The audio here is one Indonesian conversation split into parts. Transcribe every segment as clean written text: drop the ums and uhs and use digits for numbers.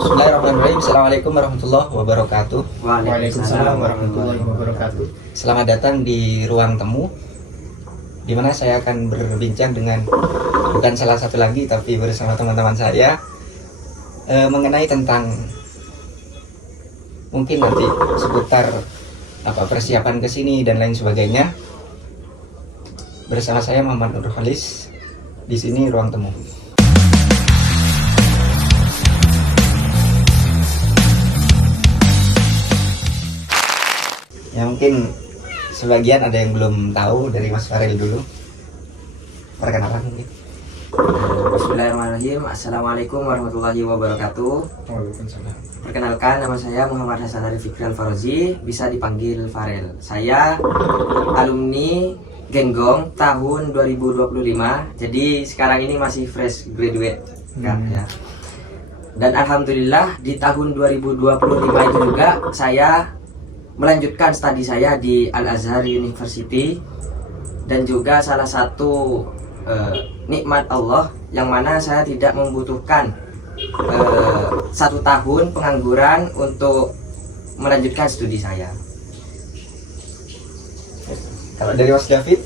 Bismillahirrahmanirrahim. Assalamualaikum warahmatullahi wabarakatuh. Waalaikumsalam warahmatullahi wabarakatuh. Selamat datang di ruang temu, di mana saya akan berbincang dengan bukan salah satu lagi tapi bersama teman-teman saya mengenai tentang mungkin nanti seputar persiapan ke sini dan lain sebagainya. Bersama saya Muhammad Nurkhalis di sini ruang temu. Ya mungkin sebagian ada yang belum tahu, dari Mas Farel dulu. Perkenalan mungkin. Bismillahirrahmanirrahim. Assalamualaikum warahmatullahi wabarakatuh. Waalaikumsalam. Perkenalkan, nama saya Muhammad Hasan Arif Fikri Al-Farozi, bisa dipanggil Farel. Saya alumni Genggong tahun 2025. Jadi sekarang ini masih fresh graduate ya. Dan alhamdulillah di tahun 2025 itu juga saya melanjutkan studi saya di Al-Azhar University, dan juga salah satu nikmat Allah yang mana saya tidak membutuhkan 1 tahun pengangguran untuk melanjutkan studi saya. Kalau dari Mas David?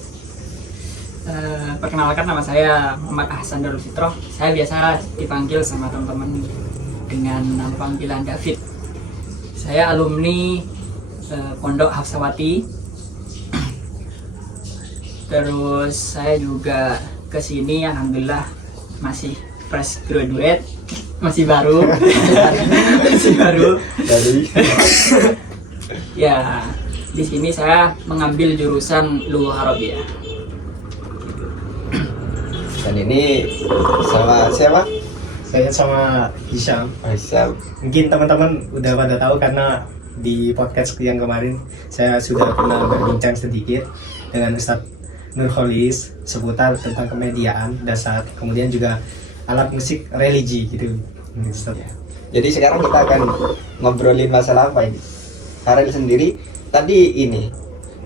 Perkenalkan, nama saya Muhammad Ahsan Darul Fitroh. Saya biasa dipanggil sama teman-teman dengan nama panggilan David. Saya alumni Pondok Hafsawati. Terus saya juga kesini alhamdulillah masih fresh graduate, masih baru. Masih baru. Ya, di sini saya mengambil jurusan Lughah Arabiyah. Dan ini sama siapa? Saya sama Hisham. Aisyah. Mungkin teman-teman udah pada tahu karena di podcast yang kemarin saya sudah pernah berbincang sedikit dengan Ustadz Nurkhalis seputar tentang kemediaan dasar, kemudian juga alat musik religi gitu. Jadi sekarang kita akan ngobrolin masalah apa ini? Farel sendiri tadi ini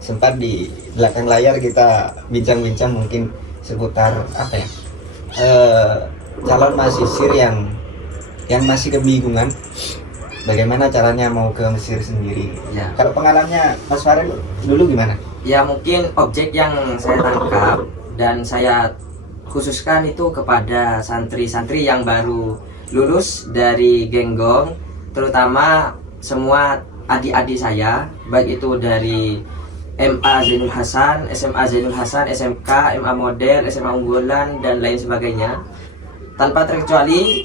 sempat di belakang layar kita bincang-bincang mungkin seputar calon mahasiswa yang masih kebingungan bagaimana caranya mau ke Mesir sendiri. Ya. Kalau pengalamannya Mas Farel dulu gimana? Ya, mungkin objek yang saya tangkap dan saya khususkan itu kepada santri-santri yang baru lulus dari Genggong, terutama semua adik-adik saya, baik itu dari MA Zainul Hasan, SMA Zainul Hasan, SMK, MA Model, SMA Unggulan, dan lain sebagainya. Tanpa terkecuali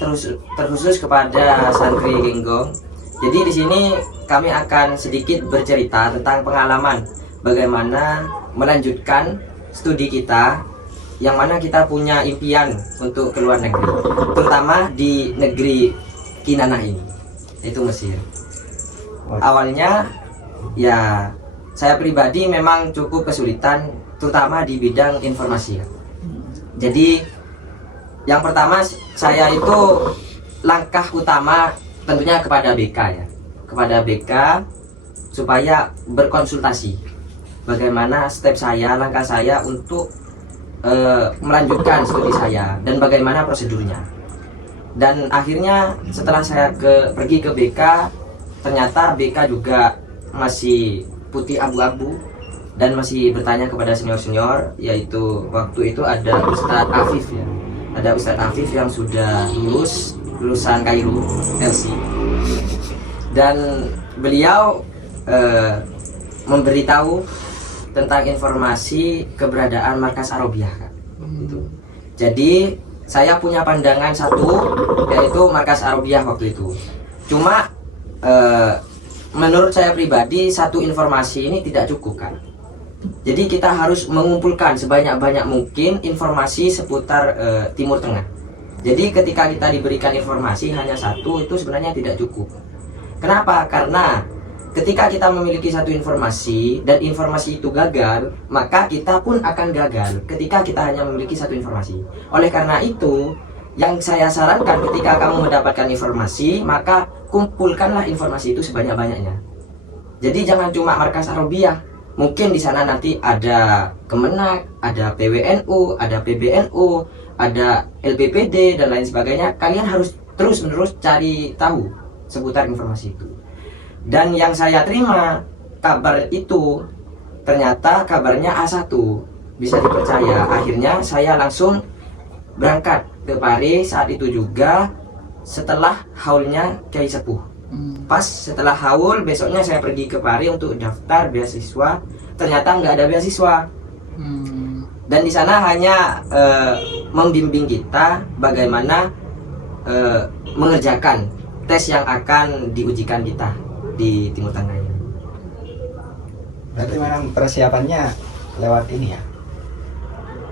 terkhusus kepada santri Genggong. Jadi di sini kami akan sedikit bercerita tentang pengalaman bagaimana melanjutkan studi kita, yang mana kita punya impian untuk ke luar negeri, terutama di negeri Kinanah ini, yaitu Mesir. Awalnya ya saya pribadi memang cukup kesulitan, terutama di bidang informasi. Jadi yang pertama saya itu langkah utama tentunya kepada BK ya, kepada BK supaya berkonsultasi bagaimana step saya, langkah saya untuk melanjutkan studi saya dan bagaimana prosedurnya. Dan akhirnya setelah saya pergi ke BK, ternyata BK juga masih putih abu-abu dan masih bertanya kepada senior-senior, yaitu waktu itu ada Ustadz Afif ya. Ada Ustadz Afif yang sudah lulusan Kairo LC, dan beliau memberitahu tentang informasi keberadaan markas Arabiyah kan. Gitu. Jadi saya punya pandangan satu, yaitu markas Arabiyah waktu itu. Cuma menurut saya pribadi satu informasi ini tidak cukup kan. Jadi kita harus mengumpulkan sebanyak-banyak mungkin informasi seputar Timur Tengah. Jadi ketika kita diberikan informasi hanya satu, itu sebenarnya tidak cukup. Kenapa? Karena ketika kita memiliki satu informasi dan informasi itu gagal, maka kita pun akan gagal ketika kita hanya memiliki satu informasi. Oleh karena itu, yang saya sarankan ketika kamu mendapatkan informasi, maka kumpulkanlah informasi itu sebanyak-banyaknya. Jadi jangan cuma markas Arabiyah. Mungkin di sana nanti ada Kemenak, ada PWNU, ada PBNU, ada LPPD dan lain sebagainya. Kalian harus terus-menerus cari tahu seputar informasi itu. Dan yang saya terima kabar itu ternyata kabarnya A1, bisa dipercaya. Akhirnya saya langsung berangkat ke Pare saat itu juga setelah haulnya Kiai Sepuh. Pas setelah haul besoknya saya pergi ke Pare untuk daftar beasiswa, ternyata nggak ada beasiswa. Dan di sana hanya membimbing kita bagaimana mengerjakan tes yang akan diujikan kita di Timur Tengah ini. Berarti memang persiapannya lewat ini ya?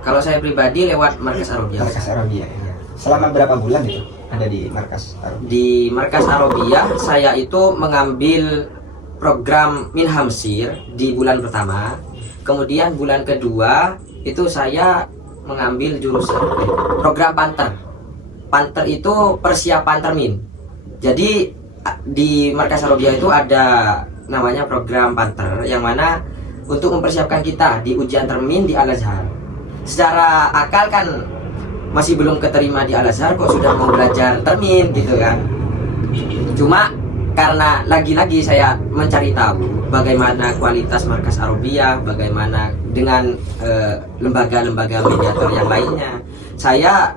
Kalau saya pribadi lewat Markas Arobia. Markas Arobia ya. Selama berapa bulan itu ada di Markas Arobia? Di Markas Arobia saya itu mengambil program Minhamsir di bulan pertama. Kemudian bulan kedua itu saya mengambil jurusan program Panter. Panter itu persiapan termin. Jadi di Markas Arobia itu ada namanya program Panter yang mana untuk mempersiapkan kita di ujian termin di Al-Azhar. Secara akal kan masih belum keterima di Al-Azhar kok sudah mau belajar termin gitu kan. Cuma karena lagi-lagi saya mencari tahu bagaimana kualitas Markas Arobia, bagaimana dengan lembaga-lembaga mediator yang lainnya, saya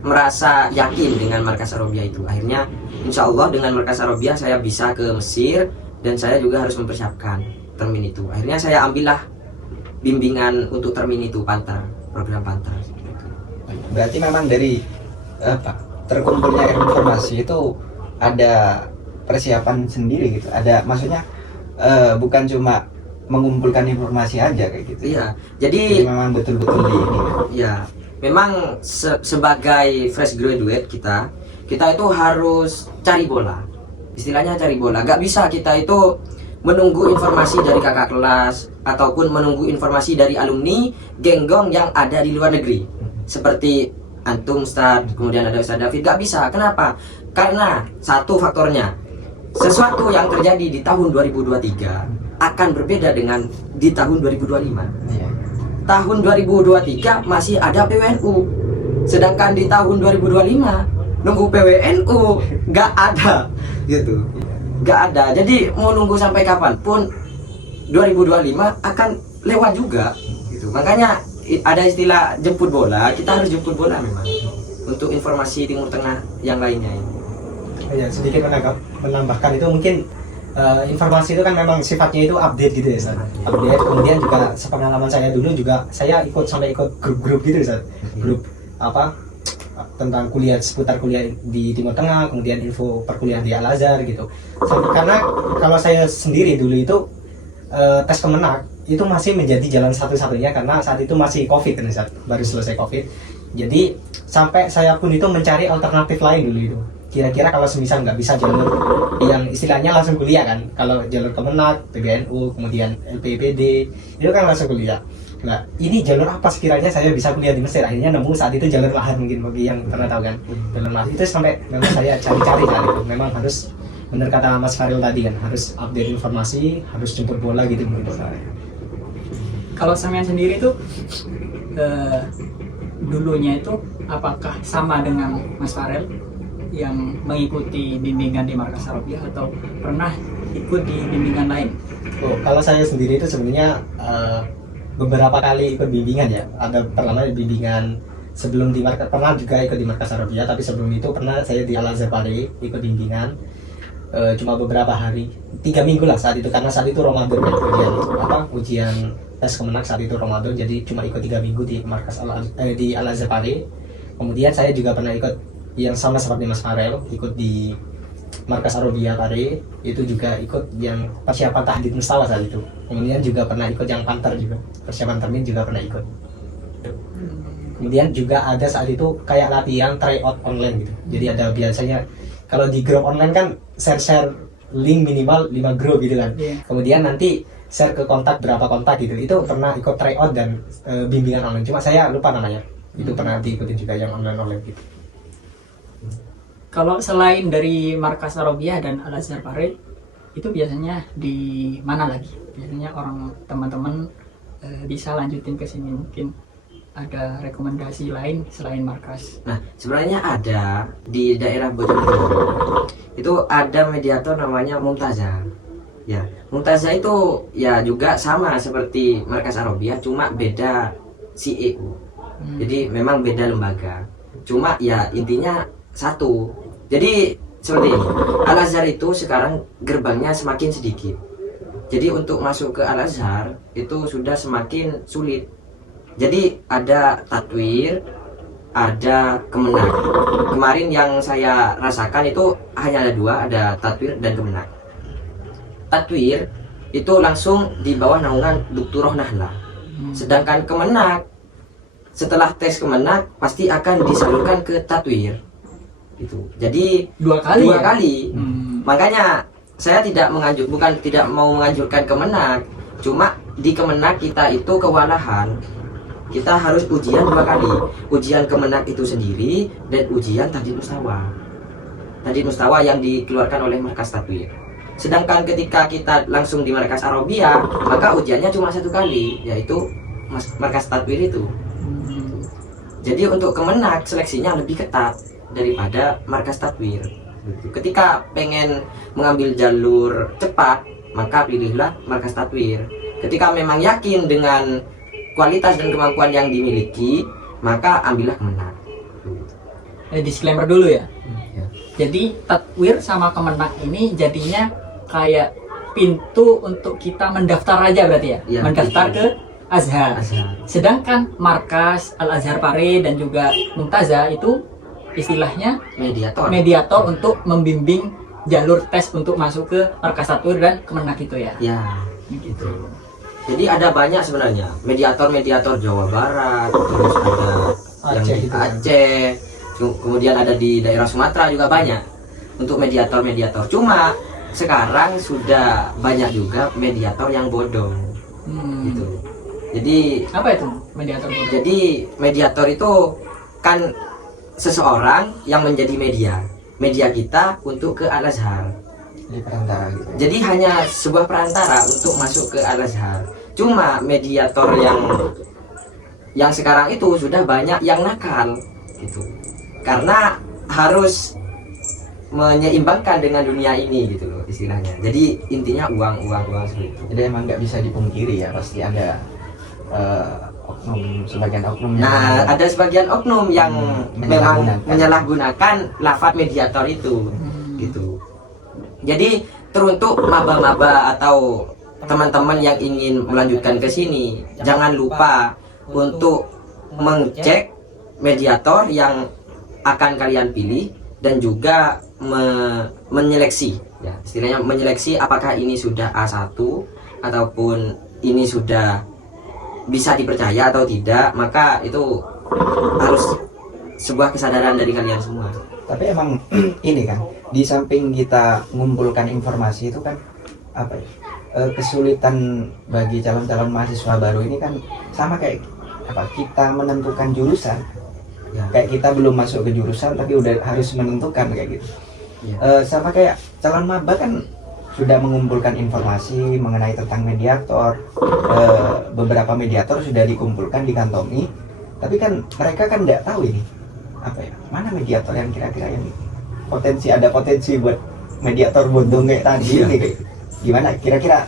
merasa yakin dengan Markas Arobia itu. Akhirnya insya Allah dengan Markas Arobia saya bisa ke Mesir dan saya juga harus mempersiapkan termin itu. Akhirnya saya ambillah bimbingan untuk termin itu, Panter, program Panter. Berarti memang dari terkumpulnya informasi itu ada persiapan sendiri gitu. Ada maksudnya bukan cuma mengumpulkan informasi aja kayak gitu. Iya. Jadi memang betul-betul di ini. Ya, memang sebagai fresh graduate kita itu harus cari bola. Istilahnya cari bola. Gak bisa kita itu menunggu informasi dari kakak kelas ataupun menunggu informasi dari alumni genggong yang ada di luar negeri. Seperti antum Ustadz, kemudian ada Ustadz David. Gak bisa. Kenapa? Karena satu faktornya, sesuatu yang terjadi di tahun 2023 akan berbeda dengan di tahun 2025. Iya. Tahun 2023 masih ada PWNU, sedangkan di tahun 2025 nunggu PWNU nggak ada gitu, nggak ada. Jadi mau nunggu sampai kapanpun 2025 akan lewat juga gitu. Makanya ada istilah jemput bola, kita harus jemput bola memang untuk informasi Timur Tengah yang lainnya ini. Ya, sedikit menambahkan itu mungkin informasi itu kan memang sifatnya itu update gitu ya Ustaz. Update, kemudian juga sepengalaman saya dulu juga saya sampai ikut grup-grup gitu Ustaz. Grup tentang kuliah, seputar kuliah di Timur Tengah, kemudian info perkuliahan di Al-Azhar gitu. Karena kalau saya sendiri dulu itu tes Kemenak itu masih menjadi jalan satu-satunya karena saat itu masih Covid kan Ustaz, baru selesai Covid. Jadi sampai saya pun itu mencari alternatif lain dulu itu. Kira-kira kalau semisal nggak bisa jalur yang istilahnya langsung kuliah kan, kalau jalur Kemenak, PBNU, kemudian LPPD itu kan langsung kuliah. Nah, ini jalur apa sekiranya saya bisa kuliah di Mesir? Akhirnya nemu saat itu jalur Lahad, mungkin bagi yang pernah tahu kan. Jalur Lahad itu sampai memang saya cari-cari saat itu. Memang harus, benar kata Mas Faril tadi kan, harus update informasi, harus jemput bola gitu mungkin. Kalau sampean sendiri tuh dulunya itu apakah sama dengan Mas Farel yang mengikuti bimbingan di Markas Arobia atau pernah ikut di bimbingan lain? Oh, kalau saya sendiri itu sebenarnya beberapa kali ikut bimbingan ya. Ada pertama bimbingan sebelum di Markas, pernah juga ikut di Markas Arobia, tapi sebelum itu pernah saya di Al-Azhar Pare ikut bimbingan cuma beberapa hari, 3 minggu lah saat itu, karena saat itu Ramadan ya, ujian tes Kemenak saat itu Ramadan, jadi cuma ikut 3 minggu di Markas di Al-Azhar Pare. Kemudian saya juga pernah ikut yang sama seperti Mas Farel, ikut di Markas Arobia Pare, itu juga ikut yang persiapan tahdid mustawa saat itu. Kemudian juga pernah ikut yang Panter juga, persiapan termin juga pernah ikut. Kemudian juga ada saat itu kayak latihan tryout online gitu. Jadi ada biasanya kalau di grup online kan share link minimal 5 grup gitu kan. Kemudian nanti share ke kontak berapa kontak gitu. Itu pernah ikut tryout dan bimbingan online. Cuma saya lupa namanya. Itu pernah diikutin juga yang online gitu. Kalau selain dari Markas Arobia dan Al-Azhar Pare, itu biasanya di mana lagi? Biasanya orang teman-teman bisa lanjutin ke sini mungkin ada rekomendasi lain selain markas? Nah, sebenarnya ada di daerah Bojonegoro. Itu ada mediator namanya Mumtazah. Ya, Mumtazah itu ya juga sama seperti Markas Arabia, cuma beda CEO. Jadi memang beda lembaga. Cuma ya intinya satu. Jadi seperti ini. Al-Azhar itu sekarang gerbangnya semakin sedikit. Jadi untuk masuk ke Al-Azhar itu sudah semakin sulit. Jadi ada Tatwir, ada Kemenak. Kemarin yang saya rasakan itu hanya ada dua, ada Tatwir dan Kemenak. Tatwir itu langsung di bawah naungan Dokturoh Nahla. Sedangkan Kemenak setelah tes Kemenak pasti akan disalurkan ke Tatwir. Gitu. Jadi Dua kali. dua Ya? kali. Makanya saya tidak tidak mau menganjurkan Kemenak. Cuma di Kemenak kita itu kewalahan. Kita harus ujian dua kali. Ujian Kemenak itu sendiri dan ujian Tajdid Mustawa. Tajdid Mustawa yang dikeluarkan oleh Markas Tatwir. Sedangkan ketika kita langsung di Markas Arabia, maka ujiannya cuma satu kali, yaitu Markas Tatwir itu. Jadi untuk Kemenak seleksinya lebih ketat daripada Markas Tatwir. Ketika pengen mengambil jalur cepat, maka pilihlah Markas Tatwir. Ketika memang yakin dengan kualitas dan kemampuan yang dimiliki, maka ambillah Kemenak. Disclaimer dulu ya. Ya. Jadi Tatwir sama Kemenak ini jadinya kayak pintu untuk kita mendaftar aja berarti ya? Ya, mendaftar betul. ke Azhar. Azhar. Sedangkan Markas Al-Azhar Pare dan juga Mumtazah itu istilahnya mediator untuk membimbing jalur tes untuk masuk ke Markas Tatwir dan Kemenak itu ya. Ya. Gitu. Jadi ada banyak sebenarnya mediator Jawa Barat, terus ada yang Aceh di gitu kan. Aceh, kemudian ada di daerah Sumatera juga banyak untuk mediator. Cuma sekarang sudah banyak juga mediator yang bodong, gitu. Jadi Apa itu mediator bodoh? jadi mediator itu kan seseorang yang menjadi media kita untuk ke Al-Azhar. Di perantara gitu. Jadi hanya sebuah perantara untuk masuk ke Al-Azhar. Cuma mediator yang sekarang itu sudah banyak yang nakal gitu. Karena harus menyeimbangkan dengan dunia ini gitu loh istilahnya. Jadi intinya uang seperti itu. Jadi emang nggak bisa dipungkiri ya, pasti ada sebagian oknum yang Nah, ada sebagian oknum yang memang menyalahgunakan. menyalahgunakan lafaz mediator itu gitu. Jadi teruntuk maba-maba atau teman-teman yang ingin melanjutkan ke sini, jangan lupa untuk mengecek mediator yang akan kalian pilih dan juga menyeleksi ya. Istilahnya menyeleksi apakah ini sudah A1 ataupun ini sudah bisa dipercaya atau tidak, maka itu harus sebuah kesadaran dari kalian semua. Tapi emang ini kan, di samping kita mengumpulkan informasi itu kan apa ya, kesulitan bagi calon-calon mahasiswa baru ini kan sama kayak apa, kita menentukan jurusan Ya. kayak kita belum masuk ke jurusan tapi udah harus menentukan kayak gitu. Ya. Sama kayak calon maba kan sudah mengumpulkan informasi mengenai tentang mediator, beberapa mediator sudah dikumpulkan, dikantongi, tapi kan mereka kan nggak tahu ini apa ya, mana mediator yang kira-kira yang ada potensi buat mediator bodong kayak tadi Iya. ini kayak gimana kira-kira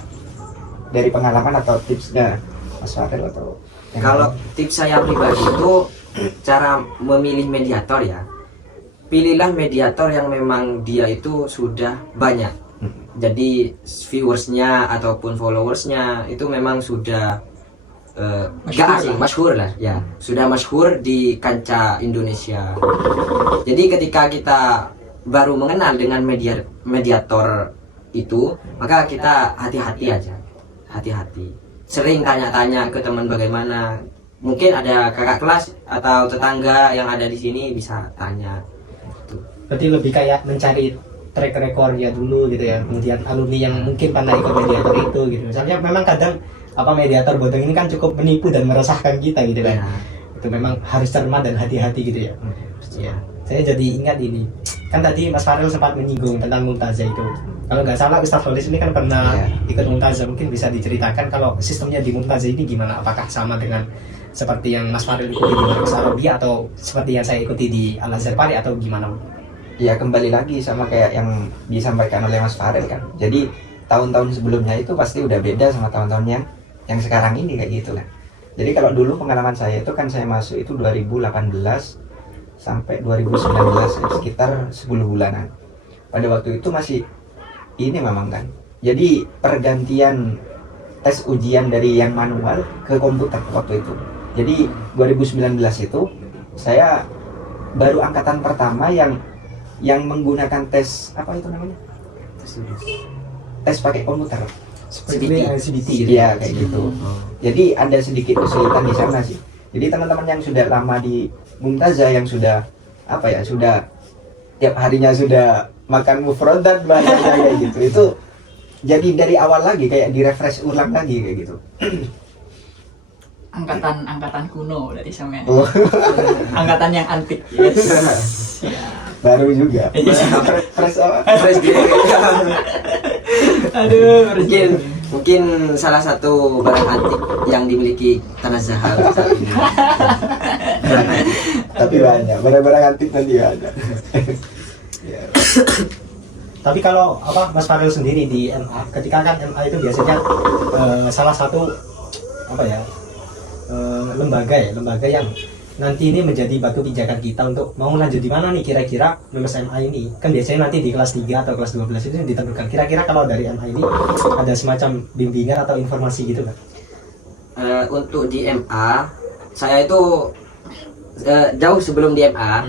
dari pengalaman atau tipsnya Mas Fadel atau yang Kalau lain? tips saya pribadi itu cara memilih mediator ya, pilihlah mediator yang memang dia itu sudah banyak. Jadi viewersnya ataupun followersnya itu memang sudah gak asing, masyhur lah ya, sudah masyhur di kancah Indonesia. Jadi ketika kita baru mengenal dengan mediator itu, maka kita hati-hati aja, hati-hati. Sering tanya-tanya ke teman bagaimana, mungkin ada kakak kelas atau tetangga yang ada di sini bisa tanya. Berarti lebih kayak mencari track recordnya dulu gitu ya, kemudian alumni yang mungkin pernah ikut mediator itu gitu. Misalnya memang kadang apa mediator bodong ini kan cukup menipu dan meresahkan kita gitu kan. Ya. Itu memang harus cermat dan hati-hati gitu ya. Ya. Saya jadi ingat ini, kan tadi Mas Farel sempat menyinggung tentang Mumtazah itu. Kalau nggak salah Ustadz Holis ini kan pernah ikut Mumtazah, mungkin bisa diceritakan kalau sistemnya di Mumtazah ini gimana? Apakah sama dengan seperti yang Mas Faril ikuti di Markas Arabia atau seperti yang saya ikuti di Al Azhar Pari atau gimana? Ya kembali lagi sama kayak yang disampaikan oleh Mas Farel kan. Jadi tahun-tahun sebelumnya itu pasti udah beda sama tahun-tahun yang sekarang ini kayak gitu lah. Jadi kalau dulu pengalaman saya itu kan saya masuk itu 2018 sampai 2019 ya, sekitar 10 bulanan. Pada waktu itu masih ini memang kan. Jadi pergantian tes ujian dari yang manual ke komputer waktu itu. Jadi 2019 itu saya baru angkatan pertama yang menggunakan tes apa itu namanya? Tes pakai komputer. Seperti CBT gitu. Iya kayak gitu. Jadi ada sedikit kesulitan di sana sih. Jadi teman-teman yang sudah lama di Mumtazah yang sudah apa ya, sudah tiap harinya sudah makan mufradat bahasanya kayak gitu. Itu jadi dari awal lagi kayak direfresh ulang lagi kayak gitu. Angkatan kuno dari sampean. Oh. Angkatan yang antik. Yes. Ya. Baru juga. Fresh apa? Fresh graduate. Aduh, Mungkin salah satu barang antik yang dimiliki Tanah Zahal saat ini. Tapi banyak, barang-barang antik nanti ada. Ya. Tapi kalau apa Mas Faril sendiri di MA, ketika kan MA itu biasanya salah satu apa ya lembaga yang nanti ini menjadi batu pijakan kita untuk mau lanjut di mana nih kira-kira lulus MA ini. Kan biasanya nanti di kelas 3 atau kelas 12 itu ditentukan. Kira-kira kalau dari MA ini ada semacam bimbingan atau informasi gitu kan? Untuk di MA, saya itu jauh sebelum di MA,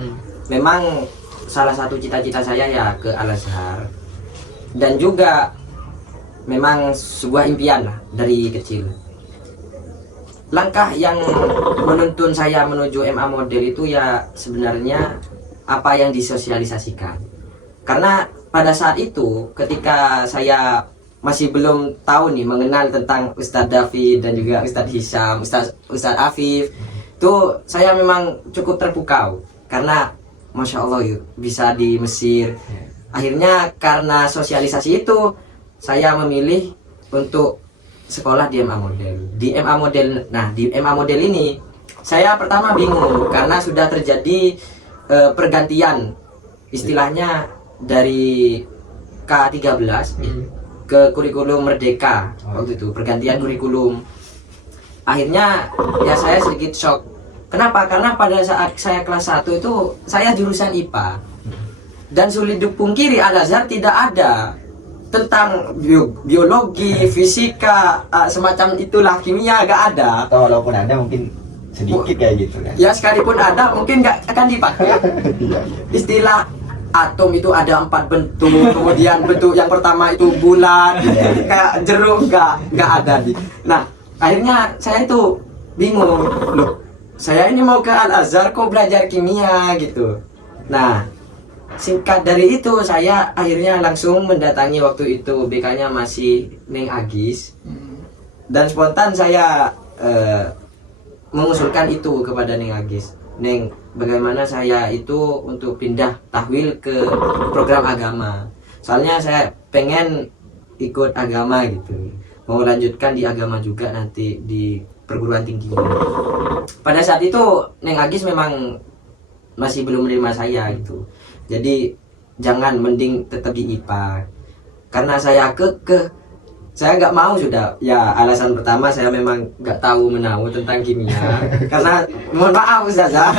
memang salah satu cita-cita saya ya ke Al Azhar, dan juga memang sebuah impian lah dari kecil. Langkah yang menuntun saya menuju MA model itu ya sebenarnya apa yang disosialisasikan. Karena pada saat itu ketika saya masih belum tahu nih mengenal tentang Ustadz David dan juga Ustadz Hisham, Ustadz Afif, itu saya memang cukup terpukau karena Masya Allah bisa di Mesir. Akhirnya karena sosialisasi itu saya memilih untuk sekolah di MA model. Di MA model, nah di MA model ini saya pertama bingung karena sudah terjadi pergantian istilahnya dari K13 ke kurikulum Merdeka waktu itu, pergantian kurikulum. Akhirnya ya saya sedikit shock. Kenapa? Karena pada saat saya kelas 1 itu saya jurusan IPA. Dan sulit dipungkiri Al Azhar tidak ada tentang biologi, fisika, semacam itulah, kimia gak ada. Atau walaupun ada mungkin sedikit kayak gitu kan. Ya sekalipun ada mungkin gak akan dipakai. Iya. Istilah atom itu ada 4 bentuk, kemudian bentuk yang pertama itu bulat, kayak jeruk gak ada. Nah akhirnya saya itu bingung, loh saya ini mau ke Al Azhar kok belajar kimia gitu. Nah singkat dari itu saya akhirnya langsung mendatangi waktu itu BK-nya masih Neng Agis, dan spontan saya mengusulkan itu kepada Neng Agis. Neng, bagaimana saya itu untuk pindah tahwil ke program agama, soalnya saya pengen ikut agama gitu, mau lanjutkan di agama juga nanti di perguruan tinggi. Pada saat itu Neng Agis memang masih belum menerima saya gitu. Jadi jangan, mending tetap di IPA. Karena saya saya nggak mau sudah. Ya alasan pertama saya memang nggak tahu menahu tentang kimia. Karena mohon maaf Ustazah.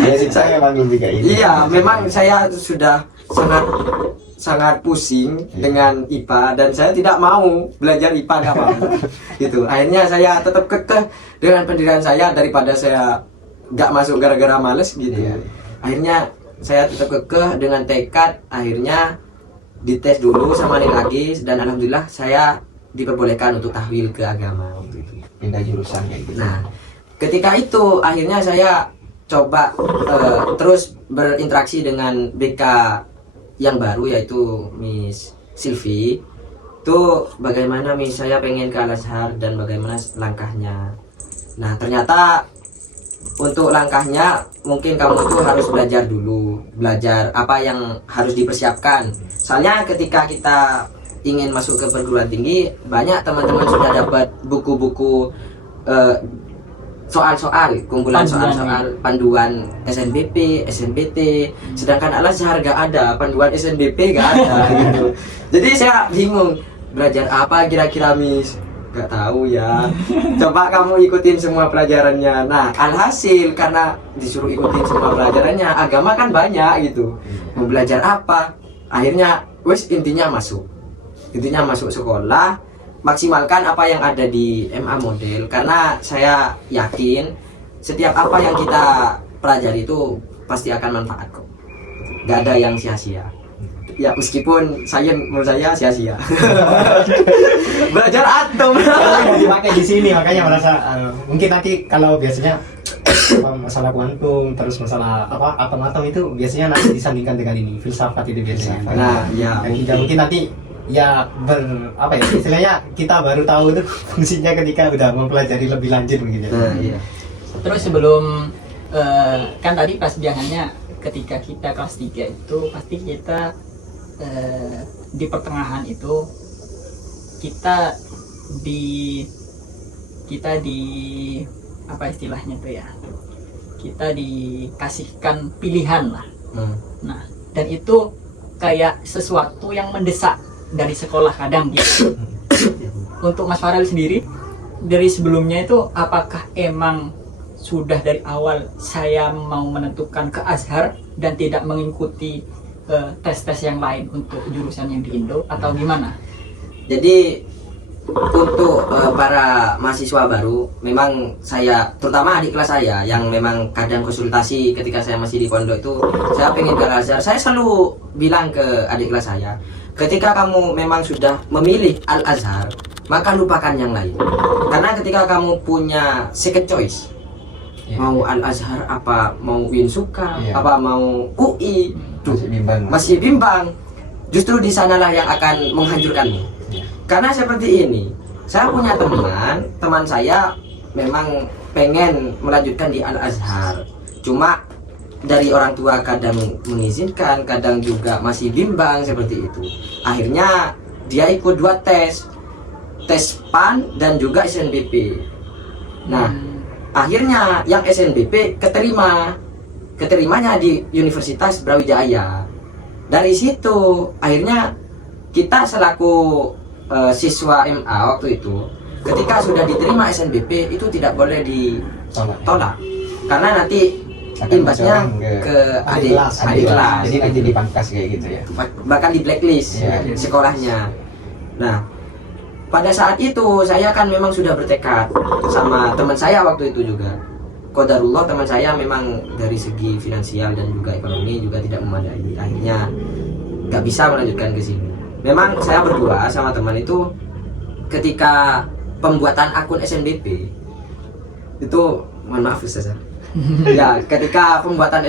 Basic saya memang lebih kayak ini. Iya, memang saya sudah sangat pusing dengan IPA dan saya tidak mau belajar IPA, nggak mau. Gitu. Akhirnya saya tetap kekeh dengan pendirian saya daripada saya nggak masuk gara-gara males gitu ya. Akhirnya saya tetap kekeh dengan tekad, akhirnya dites dulu sama Neng Agis dan alhamdulillah saya diperbolehkan untuk tahwil ke agama waktu itu. Pindah jurusan kayak gitu. Nah, ketika itu akhirnya saya coba terus berinteraksi dengan BK yang baru yaitu Miss Silvi. Itu bagaimana Miss, saya pengen ke Al Azhar dan bagaimana langkahnya. Nah, ternyata untuk langkahnya mungkin kamu tuh harus belajar dulu, belajar apa yang harus dipersiapkan. Soalnya ketika kita ingin masuk ke perguruan tinggi, banyak teman-teman sudah dapat buku-buku soal-soal, kumpulan Panduan, soal-soal panduan SNBP, SNBT, sedangkan Al-Azhar gak ada panduan SNBP, gak ada gitu. Jadi saya bingung belajar apa kira-kira Miss, gak tahu ya. Coba kamu ikutin semua pelajarannya. Nah, alhasil karena disuruh ikutin semua pelajarannya, agama kan banyak gitu. Mau belajar apa? Akhirnya wes intinya masuk sekolah, maksimalkan apa yang ada di MA Model, karena saya yakin setiap apa yang kita pelajari itu pasti akan manfaat kok, gak ada yang sia-sia ya, meskipun menurut saya sia-sia. Belajar atom dipakai di sini, makanya merasa mungkin nanti kalau biasanya masalah kuantum, terus masalah atom itu biasanya nanti disandingkan dengan ini filsafat itu biasanya. Nah ya mungkin nanti ya istilahnya kita baru tahu itu fungsinya ketika udah mempelajari lebih lanjut begitu. Nah, iya. Terus sebelum kan tadi pas biasanya ketika kita kelas 3 itu pasti kita di pertengahan itu kita di apa istilahnya tuh ya, kita dikasihkan pilihan lah. Nah, dan itu kayak sesuatu yang mendesak dari sekolah kadang gitu. Untuk Mas Farel sendiri dari sebelumnya itu apakah emang sudah dari awal saya mau menentukan ke Azhar dan tidak mengikuti tes-tes yang lain untuk jurusan yang di Indo atau gimana? Jadi untuk para mahasiswa baru, memang saya, terutama adik kelas saya yang memang kadang konsultasi ketika saya masih di pondok itu, saya pengen ke Al-Azhar. Saya selalu bilang ke adik kelas saya, ketika kamu memang sudah memilih Al-Azhar, maka lupakan yang lain. Karena ketika kamu punya second choice, mau Al-Azhar apa mau Winsuka, apa mau UI, masih bimbang. Justru di sanalah yang akan menghancurkanmu. Karena seperti ini, saya punya teman saya memang pengen melanjutkan di Al-Azhar. Cuma dari orang tua kadang mengizinkan, kadang juga masih bimbang seperti itu. Akhirnya dia ikut 2 tes PAN dan juga SNBP. Nah, akhirnya yang SNBP keterimanya di Universitas Brawijaya. Dari situ akhirnya kita selaku siswa MA waktu itu, ketika sudah diterima SNBP itu tidak boleh ditolak karena nanti imbasnya ke adik kelas, jadi nanti dipangkas kayak gitu ya, bahkan di blacklist sekolahnya. Nah, pada saat itu saya kan memang sudah bertekad sama teman saya waktu itu juga. Qadarullah teman saya memang dari segi finansial dan juga ekonomi juga tidak memadai, akhirnya nggak bisa melanjutkan ke sini. Memang saya berdua sama teman itu ketika pembuatan akun SNBP itu, mohon maaf Ustaz ya, ketika pembuatan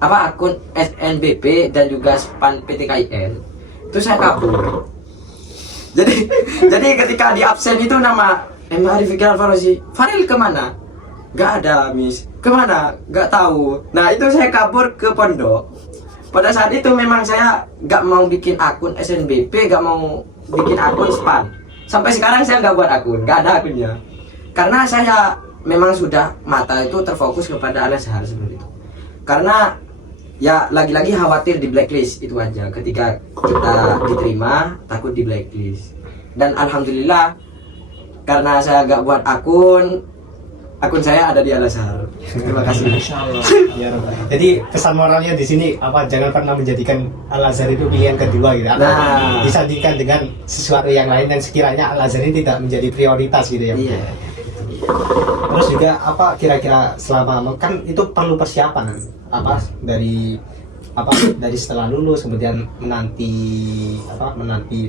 akun SNBP dan juga SPAN PTKIN itu saya kabur. Jadi ketika di absen itu nama Arif Fikri Al-Farozi, Farel kemana? Gak ada Miss. Kemana? Gak tahu. Nah itu saya kabur ke pondok. Pada saat itu memang saya gak mau bikin akun SNBP, gak mau bikin akun SPAN. Sampai sekarang saya gak buat akun, gak ada akunnya. Karena saya memang sudah mata itu terfokus kepada Al-Azhar seperti itu. Karena ya lagi-lagi khawatir di blacklist itu aja. Ketika kita diterima, takut di blacklist. Dan alhamdulillah karena saya gak buat akun saya ada di Al-Azhar. Terima kasih. Ya, jadi pesan moralnya di sini apa, jangan pernah menjadikan Al-Azhar itu pilihan kedua gitu. Nah, disandingkan dengan sesuatu yang lain dan sekiranya Al-Azhar ini tidak menjadi prioritas gitu ya. Iya. Terus juga apa kira-kira selama kan itu perlu persiapan dari setelah lulus kemudian menanti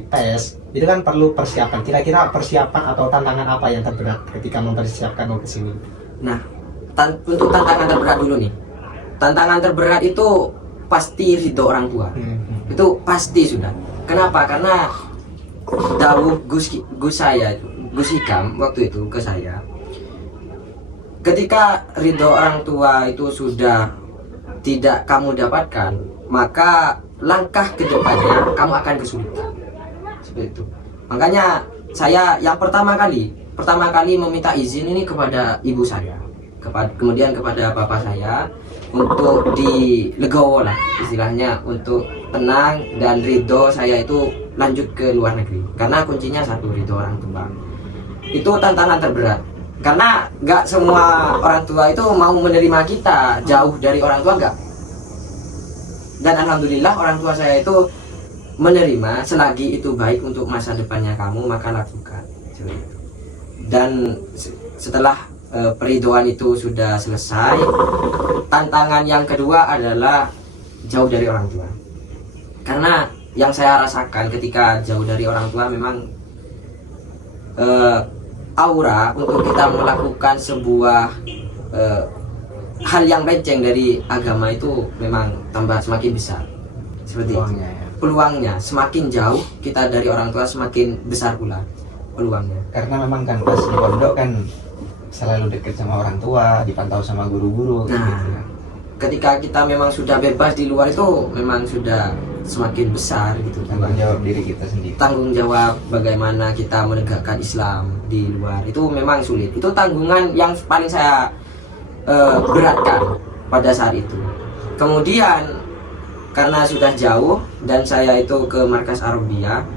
tes itu kan perlu persiapan. Kira-kira persiapan atau tantangan apa yang terberat ketika mempersiapkan mau ke sini? Nah, untuk tantangan terberat dulu nih. Tantangan terberat itu pasti ridho orang tua. Itu pasti sudah. Kenapa? Karena dawuh Gus Hikam waktu itu ke saya. Ketika ridho orang tua itu sudah tidak kamu dapatkan, maka langkah ke depannya kamu akan kesulitan. Seperti itu. Makanya saya yang pertama kali pertama kali meminta izin ini kepada ibu saya, kemudian kepada bapak saya, untuk dilegowo lah istilahnya, untuk tenang dan ridho saya itu lanjut ke luar negeri. Karena kuncinya satu, ridho orang tua. Itu tantangan terberat, karena nggak semua orang tua itu mau menerima kita jauh dari orang tua, nggak. Dan alhamdulillah orang tua saya itu menerima, selagi itu baik untuk masa depannya kamu maka lakukan. Dan setelah peridoan itu sudah selesai, tantangan yang kedua adalah jauh dari orang tua. Karena yang saya rasakan ketika jauh dari orang tua memang aura untuk kita melakukan sebuah hal yang benceng dari agama itu memang tambah semakin besar. Seperti itu. Peluangnya semakin jauh kita dari orang tua, semakin besar pula peluangnya. Karena memang kan pas di pondok kan selalu dekat sama orang tua, dipantau sama guru-guru. Nah, gitu kan. ketika kita memang sudah bebas di luar itu memang sudah semakin besar gitu. Tanggung jawab diri kita sendiri. Tanggung jawab bagaimana kita menegakkan Islam di luar itu memang sulit. Itu tanggungan yang paling saya beratkan pada saat itu. Kemudian karena sudah jauh dan saya itu ke markas Arabia,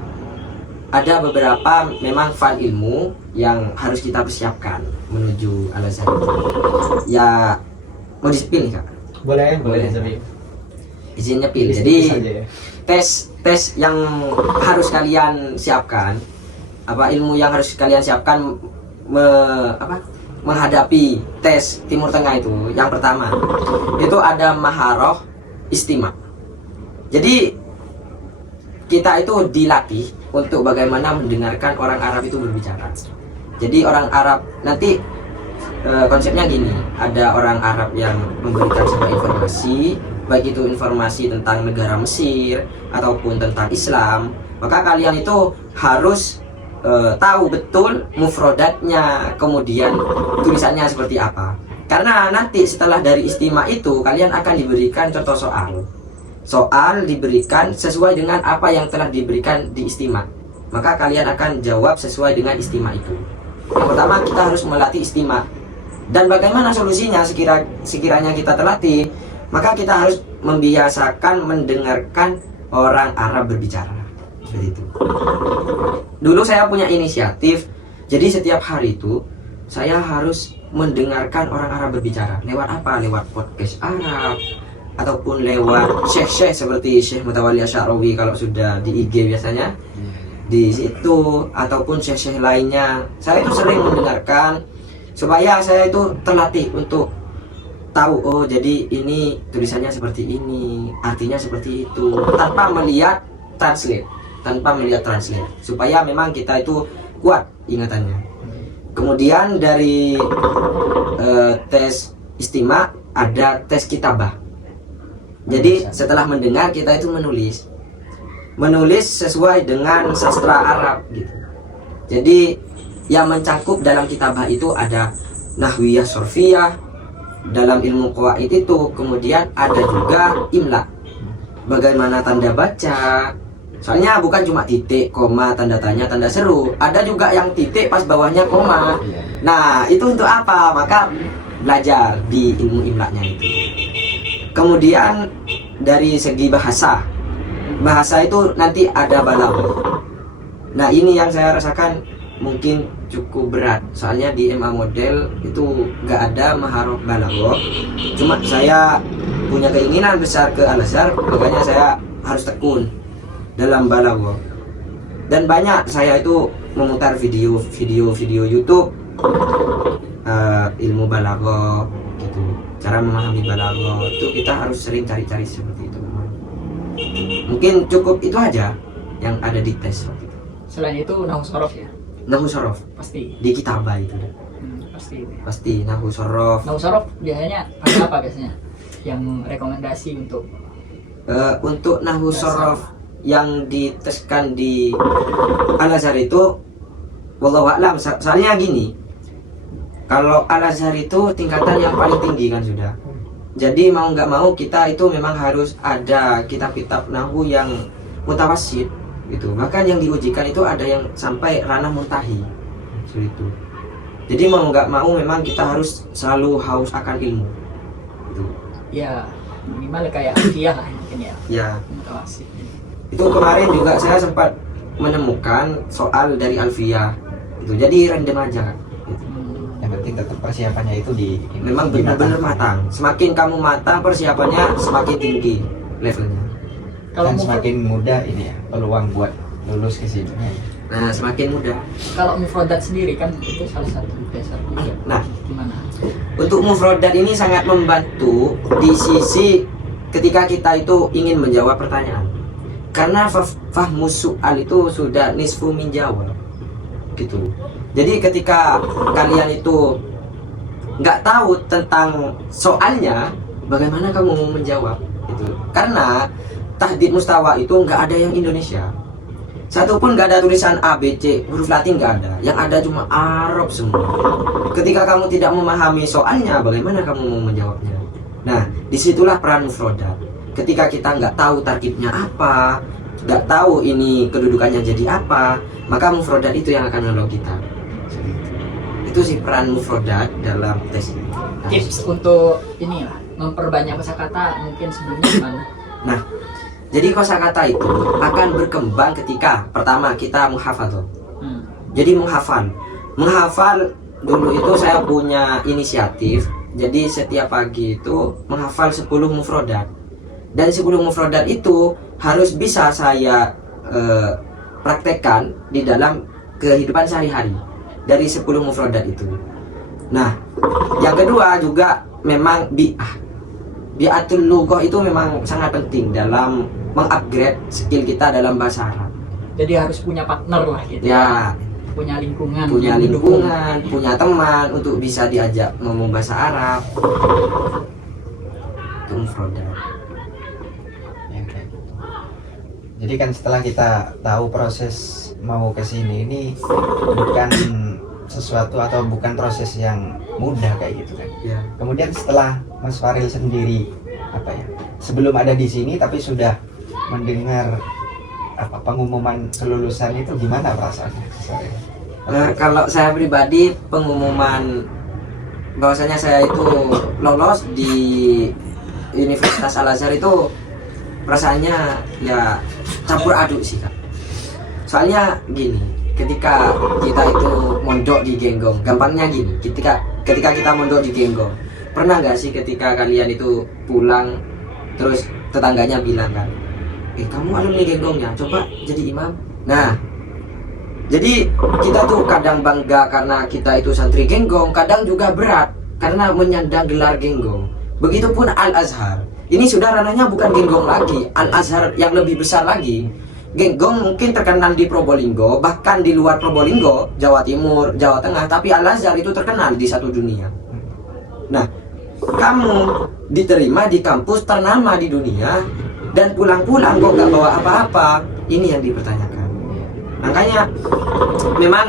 ada beberapa memang fal ilmu yang harus kita persiapkan menuju Al-Azhar itu. Ya, mau disepil nih Kak? Boleh Boleh. Izinnya pilih. Bisa Jadi saja ya. tes yang harus kalian siapkan, ilmu yang harus kalian siapkan menghadapi tes Timur Tengah itu. Yang pertama itu ada maharoh istima. Jadi kita itu dilatih untuk bagaimana mendengarkan orang Arab itu berbicara. Jadi orang Arab nanti konsepnya gini, ada orang Arab yang memberikan sebuah informasi, baik itu informasi tentang negara Mesir ataupun tentang Islam, maka kalian itu harus tahu betul mufrodatnya, kemudian tulisannya seperti apa. Karena nanti setelah dari istimewa itu kalian akan diberikan contoh soal diberikan sesuai dengan apa yang telah diberikan di istimewa, maka kalian akan jawab sesuai dengan istimewa itu. Yang pertama kita harus melatih istimewa. Dan bagaimana solusinya sekiranya kita terlatih, maka kita harus membiasakan mendengarkan orang Arab berbicara. Seperti itu. Dulu saya punya inisiatif, jadi setiap hari itu saya harus mendengarkan orang Arab berbicara. Lewat apa? Lewat podcast Arab, ataupun lewat syekh-syekh seperti Syekh Mutawalli Asy'arawi kalau sudah di IG biasanya di situ, ataupun syekh-syekh lainnya. Saya itu sering mendengarkan supaya saya itu terlatih untuk tahu, oh jadi ini tulisannya seperti ini, artinya seperti itu, tanpa melihat translate, supaya memang kita itu kuat ingatannya. Kemudian dari tes istimewa ada tes kitabah. Jadi setelah mendengar kita itu menulis sesuai dengan sastra Arab gitu. Jadi yang mencakup dalam kitabah itu ada nahwiyah sorfiyah, dalam ilmu qawaid itu, kemudian ada juga imla, bagaimana tanda baca. Soalnya bukan cuma titik, koma, tanda tanya, tanda seru, ada juga yang titik pas bawahnya koma. Nah itu untuk apa? Maka belajar di ilmu imlanya itu. Kemudian dari segi bahasa itu nanti ada balaghah. Nah ini yang saya rasakan mungkin cukup berat, soalnya di MA model itu nggak ada maharoh balaghah. Cuma saya punya keinginan besar ke Al-Azhar, makanya saya harus tekun dalam balaghah. Dan banyak saya itu memutar video YouTube ilmu balaghah gitu, cara memahami balaghah itu kita harus sering cari-cari seperti itu. Mungkin cukup itu aja yang ada di tes waktu itu. Selain itu nahwu sorof ya? Nahwu sorof Pasti. di kitabah itu pasti nahwu sorof. Nahwu sorof biasanya ada apa biasanya yang rekomendasi untuk nahwu sorof yang diteskan di Al-Azhar itu wallahu a'lam. Soalnya gini, kalau Al-Azhar itu tingkatan yang paling tinggi kan sudah. Jadi mau nggak mau kita itu memang harus ada kitab-kitab nahwu yang mutawassit gitu. Bahkan yang diujikan itu ada yang sampai ranah muntahi seperti itu. Jadi mau nggak mau memang kita harus selalu haus akan ilmu. Itu. Ya minimal kayak alfiah lah mungkin ya. Ya. Mutawasit. Itu kemarin juga saya sempat menemukan soal dari alfiah. Itu jadi random aja. Gitu. Yang penting tetap persiapannya itu Memang benar-benar matang. Semakin kamu matang persiapannya semakin tinggi levelnya. Kalau Dan semakin mudah ini ya peluang buat lulus ke sini. Nah, semakin mudah. kalau mufradat sendiri kan itu salah satu dasar juga. Nah, Gimana? untuk mufradat ini sangat membantu di sisi ketika kita itu ingin menjawab pertanyaan. Karena fahmus soal itu sudah nisfu min jawab. Gitu. Jadi ketika kalian itu nggak tahu tentang soalnya, bagaimana kamu mau menjawab? Gitu. Karena tahdid mustawa itu nggak ada yang Indonesia. Satu pun nggak ada tulisan A, B, C, huruf Latin nggak ada. Yang ada cuma Arab semua. Ketika kamu tidak memahami soalnya, bagaimana kamu mau menjawabnya? Nah, disitulah peran mufradat. Ketika kita nggak tahu tarkibnya apa, nggak tahu ini kedudukannya jadi apa, maka mufradat itu yang akan menolong kita. Itu sih peran mufradat dalam tes ini. Nah, Tips untuk ini lah memperbanyak kosakata mungkin sebelumnya gimana? Nah, jadi kosakata itu akan berkembang ketika pertama kita menghafal. Jadi menghafal dulu itu saya punya inisiatif. Jadi setiap pagi itu menghafal 10 mufradat. Dan 10 mufradat itu harus bisa saya praktekkan di dalam kehidupan sehari-hari dari 10 mufradat itu. Nah, yang kedua juga memang bi'atul lughah itu memang sangat penting dalam mengupgrade skill kita dalam bahasa Arab. Jadi harus punya partner lah gitu. Ya, Punya lingkungan. punya yang mendukung. lingkungan, punya teman untuk bisa diajak ngomong bahasa Arab. Itu mufradat. Ya, kayak gitu. Jadi kan setelah kita tahu proses mau ke sini ini bukan sesuatu atau bukan proses yang mudah kayak gitu kan. Ya. Kemudian setelah Mas Faril sendiri apa ya, sebelum ada di sini tapi sudah mendengar apa pengumuman kelulusan itu, gimana perasaannya? Kalau saya pribadi pengumuman bahwasanya saya itu lolos di Universitas Al Azhar itu perasaannya ya campur aduk sih Kak. Soalnya gini, ketika kita itu mondok di Genggong, gampangnya gini, ketika kita mondok di Genggong, pernah nggak sih ketika kalian itu pulang terus tetangganya bilang kan, kamu alumni Genggongnya, coba jadi imam. Nah, jadi kita tuh kadang bangga karena kita itu santri Genggong, kadang juga berat karena menyandang gelar Genggong. Begitupun Al Azhar. Ini sudah ranahnya bukan Genggong lagi, Al Azhar yang lebih besar lagi. Genggong mungkin terkenal di Probolinggo, bahkan di luar Probolinggo, Jawa Timur, Jawa Tengah, tapi Al Azhar itu terkenal di satu dunia. Nah, kamu diterima di kampus ternama di dunia dan pulang-pulang kok gak bawa apa-apa, ini yang dipertanyakan. Makanya memang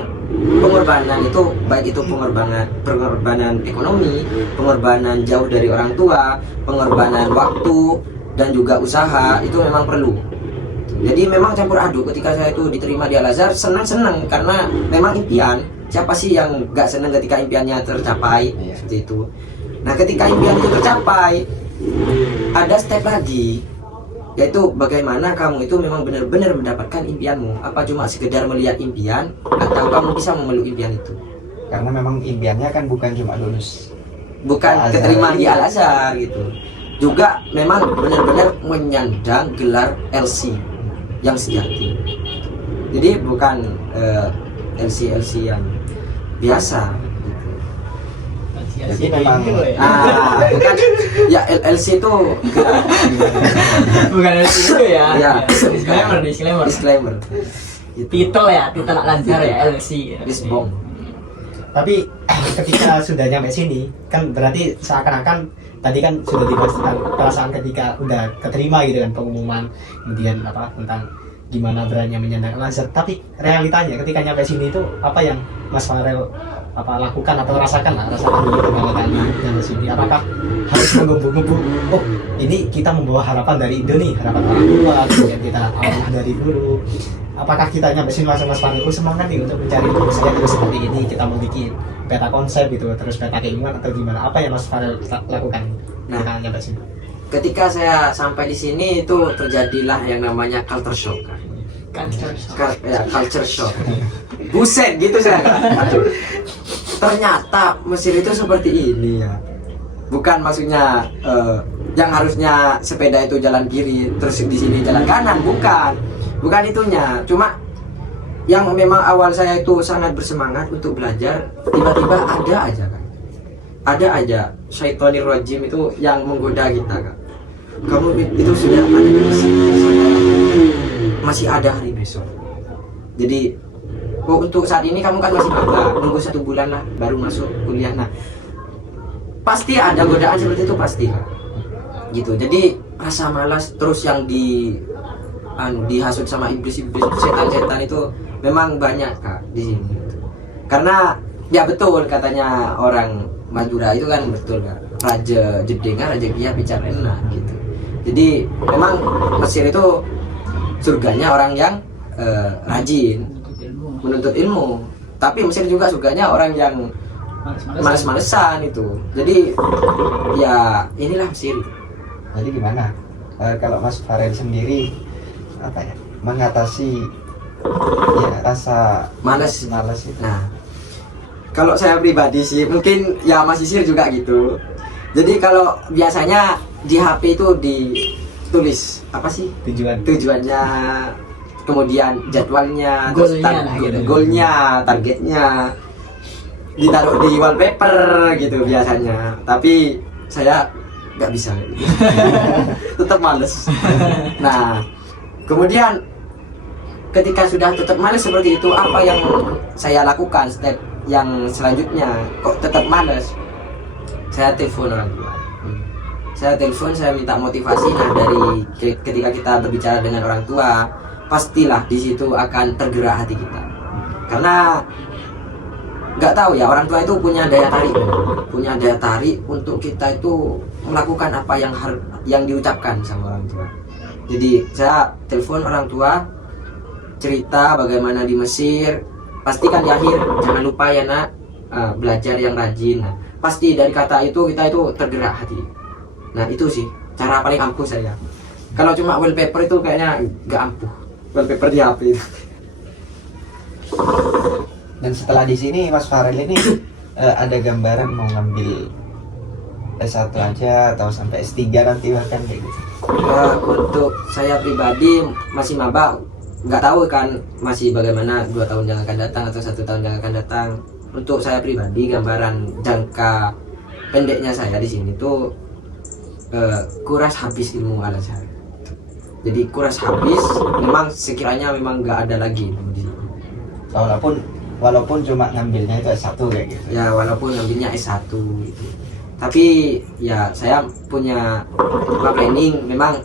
pengorbanan itu, baik itu pengorbanan ekonomi, pengorbanan jauh dari orang tua, pengorbanan waktu dan juga usaha itu memang perlu. Jadi memang campur aduk. Ketika saya itu diterima di Al Azhar, senang-senang karena memang impian. Siapa sih yang gak senang ketika impiannya tercapai? Seperti itu. Nah, ketika impian itu tercapai, ada step lagi, yaitu bagaimana kamu itu memang benar-benar mendapatkan impianmu. Apa cuma sekedar melihat impian, atau kamu bisa memeluk impian itu? Karena memang impiannya kan bukan cuma lulus, Bukan keterima di Al Azhar gitu, juga memang benar-benar menyandang gelar LC yang sejati. Jadi bukan LC yang biasa. Jadi memang Bukan ya LC itu Bukan LC itu ya. Ya. Disclaimer. Gitu. Titel Al Azhar ya, LC. Disbong. Tapi ketika sudah nyampe sini kan berarti seakan-akan tadi kan sudah dibahas tentang perasaan ketika udah keterima gitu kan, pengumuman, kemudian apa tentang gimana berani menyandang Al Azhar. Tapi realitanya ketika nyampe sini itu apa yang Mas Farel lakukan atau rasakan dulu pertama kali nyampe sini? Apakah harus menggebu-gebu, oh ini kita membawa harapan dari Indo nih, harapan orang tua, kemudian kita awal dari dulu. Apakah kita nyampe sini langsung Mas Farel semangat nih untuk mencari saya terus seperti ini, kita mau bikin peta konsep gitu, terus peta keinginan atau gimana? Apa yang Mas Farel lakukan? Nah, Kita nyampe sini. Ketika saya sampai di sini itu terjadilah yang namanya culture shock. Culture shock. Buset gitu saya. Ternyata Mesir itu seperti ini ya. Bukan maksudnya yang harusnya sepeda itu jalan kiri terus di sini jalan kanan, bukan itunya. Cuma yang memang awal saya itu sangat bersemangat untuk belajar, tiba-tiba ada aja syaitonir rajim itu yang menggoda kita kan. Kamu itu sudah ada di Mesir, masih ada hari besok. Jadi untuk saat ini kamu kan masih maba, nunggu 1 bulan lah baru masuk kuliah. Nah, pasti ada godaan seperti itu, pasti kan gitu. Jadi rasa malas terus yang dihasut sama iblis-iblis, setan-setan itu memang banyak Kak di sini. Karena ya betul katanya orang Madura itu kan, betul Kak, raja jedenga raja kia bicara enak gitu. Jadi memang Mesir itu surganya orang yang rajin menuntut ilmu, tapi Mesir juga surganya orang yang males-malesan itu. Jadi ya inilah Mesir. Jadi gimana kalau Mas Farel sendiri apa ya mengatasi ya rasa Males itu? Nah, kalau saya pribadi sih mungkin ya Mas Isir juga gitu. Jadi kalau biasanya di HP itu ditulis apa sih tujuannya, kemudian jadwalnya, goalnya, targetnya ditaruh di wallpaper gitu biasanya. Tapi saya nggak bisa gitu. Tetap males. Nah, kemudian ketika sudah tetap males seperti itu, apa yang saya lakukan step yang selanjutnya? Kok tetap males? Saya telepon orang tua. Saya minta motivasi. Nah, dari ketika kita berbicara dengan orang tua, pastilah di situ akan tergerak hati kita. Karena nggak tahu ya, orang tua itu punya daya tarik untuk kita itu melakukan apa yang diucapkan sama orang tua. Jadi saya telepon orang tua, cerita bagaimana di Mesir. Pastikan di akhir jangan lupa ya nak, belajar yang rajin. Nah, pasti dari kata itu kita itu tergerak hati. Nah, itu sih cara paling ampuh saya. Kalau cuma wallpaper itu kayaknya nggak ampuh, wallpaper di HP itu. Dan setelah di sini Mas Farel ini ada gambaran mau ngambil S1 aja atau sampai S3 nanti bahkan kayak gitu? Untuk saya pribadi masih maba, nggak tahu kan masih bagaimana 2 tahun yang akan datang atau 1 tahun yang akan datang. Untuk saya pribadi gambaran jangka pendeknya saya di sini tuh kuras habis ilmu Al-Azhar. Jadi kuras habis, memang sekiranya memang nggak ada lagi di sini. Walaupun cuma ngambilnya itu S1 kayak gitu. Ya walaupun ngambilnya S1 gitu. Tapi ya saya punya planning, memang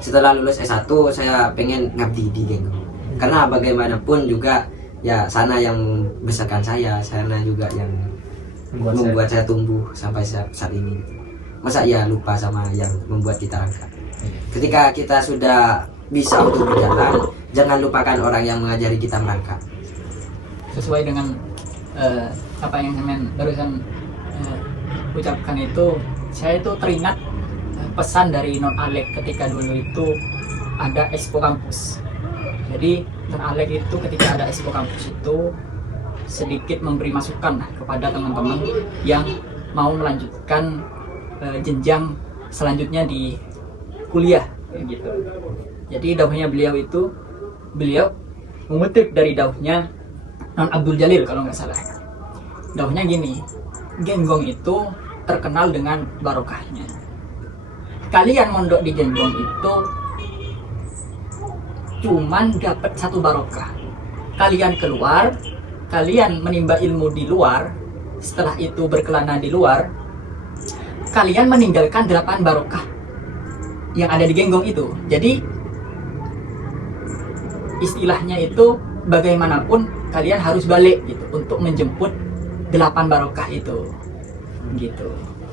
setelah lulus S1 saya pengen ngabdi di Genggong. Karena bagaimanapun juga ya sana yang membesarkan saya, sana juga yang membuat saya tumbuh sampai saat ini. Masa ya lupa sama yang membuat kita langkah. Ketika kita sudah bisa untuk berjalan, jangan lupakan orang yang mengajari kita melangkah. Sesuai dengan apa yang Semen barusan ucapkan itu, saya itu teringat pesan dari Non Alek ketika dulu itu ada Expo Kampus. Jadi Non Alek itu ketika ada Expo Kampus itu sedikit memberi masukan kepada teman-teman yang mau melanjutkan jenjang selanjutnya di kuliah gitu. Jadi dauhnya beliau mengutip dari dauhnya Non Abdul Jalil kalau nggak salah. Dauhnya gini, Genggong itu terkenal dengan barokahnya. Kalian mondok di Genggong itu cuman dapat 1 barokah. Kalian keluar, kalian menimba ilmu di luar, setelah itu berkelana di luar, kalian meninggalkan 8 barokah yang ada di Genggong itu. Jadi istilahnya itu bagaimanapun kalian harus balik gitu untuk menjemput 8 barokah itu gitu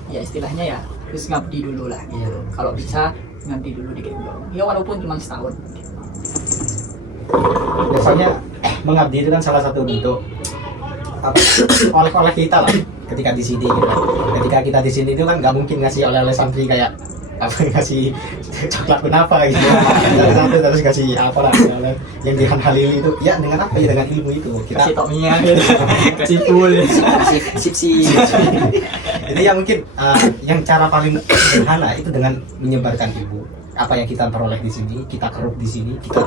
ya. Istilahnya ya harus ngabdi dulu lah. Iya. Kalau bisa ngabdi dulu di Genggong. Ya walaupun cuma setahun. Biasanya mengabdi itu kan salah satu bentuk apa, oleh-oleh kita lah ketika di sini gitu kan. Ketika kita di sini itu kan nggak mungkin ngasih oleh-oleh santri kayak apa, ngasih coklat kenapa gitu satu terus kasih apa lah yang di Halili itu ya dengan apa ya, dengan ilmu itu kita Kasih toknya gitu. Kasih full. Kasih sipsi. itu yang mungkin yang cara paling sederhana itu dengan menyebarkan ilmu. Apa yang kita peroleh di sini, kita keruk di sini, kita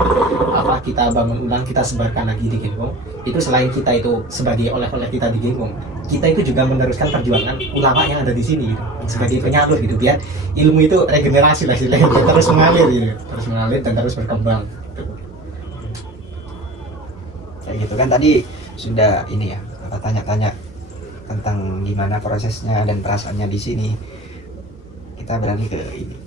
bangun ulang, kita sebarkan lagi di Genggong. Itu selain kita itu sebagai oleh-oleh kita di Genggong, kita itu juga meneruskan perjuangan ulama yang ada di sini gitu, sebagai penyalur gitu, biar ilmu itu regenerasi lah istilahnya, terus mengalir gitu, terus mengalir dan terus berkembang. Kayak gitu kan tadi sudah ini ya, apa tanya-tanya tentang gimana prosesnya dan perasaannya di sini. Kita beralih ke ini.